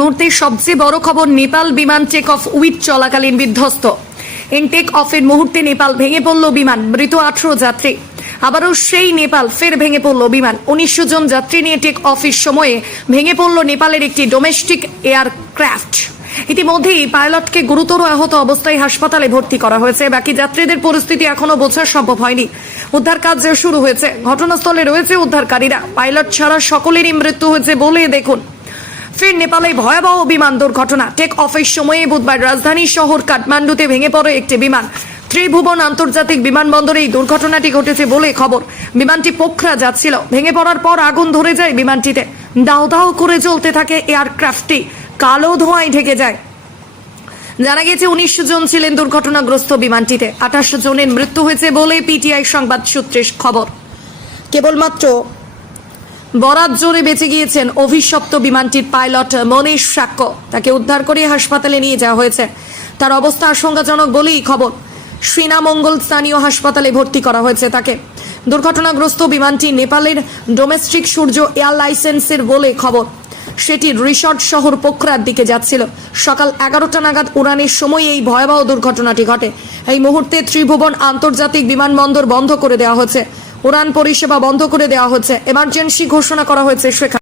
মুহূর্তে সবচেয়ে বড় খবর, নেপাল বিমান টেক অফ উইথ চলাকালীন বিধ্বস্ত। ইন টেক অফের মুহূর্তে নেপাল ভেঙে পড়ল বিমান, মৃত আঠারো যাত্রী। আবারও সেই নেপাল ফের ভেঙে পড়ল বিমান। উনিশশো জন যাত্রী নিয়ে টেক অফের সময়ে ভেঙে পড়ল নেপালের একটি ডোমেস্টিক এয়ারক্রাফট ইতিমধ্যেই পাইলটকে গুরুতর আহত অবস্থায় হাসপাতালে ভর্তি করা হয়েছে। বাকি যাত্রীদের পরিস্থিতি এখনও বোঝা সম্ভব হয়নি। উদ্ধার কাজ শুরু হয়েছে। ঘটনাস্থলে রয়েছে উদ্ধারকারীরা। পাইলট ছাড়া সকলেরই মৃত্যু হয়েছে বলে দেখুন। ফের নেপালে ভয়াবহ বিমান দুর্ঘটনা। টেক অফের সময়ে বুধবার রাজধানী শহর কাঠমান্ডুতে ভেঙে পড়ে একটি বিমান। ত্রিভুবন আন্তর্জাতিক বিমানবন্দরে এই দুর্ঘটনাটি ঘটেছে বলে খবর। বিমানটি পোখরা যাচ্ছিল। ভেঙে পড়ার পর আগুন ধরে যায় বিমানটিতে। দাও দাও করে চলতে থাকে এয়ারক্রাফটটি। কালো ধোঁয়ায় ঢেকে যায়। জানা গেছে উনিশ জন ছিলেন দুর্ঘটনাগ্রস্ত বিমানটিতে। আঠাশ জনের মৃত্যু হয়েছে বলে পিটিআই সংবাদ সূত্রে খবর। কেবলমাত্র বরাত জোরে বেঁচে গিয়েছেন অভিশপ্ত বিমানটির পাইলট মনীষ সাক্ষ্য। তাকে উদ্ধার করে হাসপাতালে নিয়ে যাওয়া হয়েছে। তার অবস্থা আশঙ্কাজনক বলেই খবর। শ্রীনামঙ্গল স্থানীয় হাসপাতালে ভর্তি করা হয়েছে তাকে। দুর্ঘটনাগ্রস্ত বিমানটি নেপালের ডোমেস্টিক সূর্য এয়ার লাইসেন্সের বলে খবর। সেটি রিসর্ট শহর পোখরার দিকে যাচ্ছিল। সকাল এগারোটা নাগাদ উড়ানের সময় এই ভয়াবহ দুর্ঘটনাটি ঘটে। এই মুহূর্তে ত্রিভুবন আন্তর্জাতিক বিমানবন্দর বন্ধ করে দেওয়া হয়েছে। উড়ান পরিষেবা বন্ধ করে দেওয়া হচ্ছে। এমার্জেন্সি ঘোষণা করা হয়েছে সেখানে।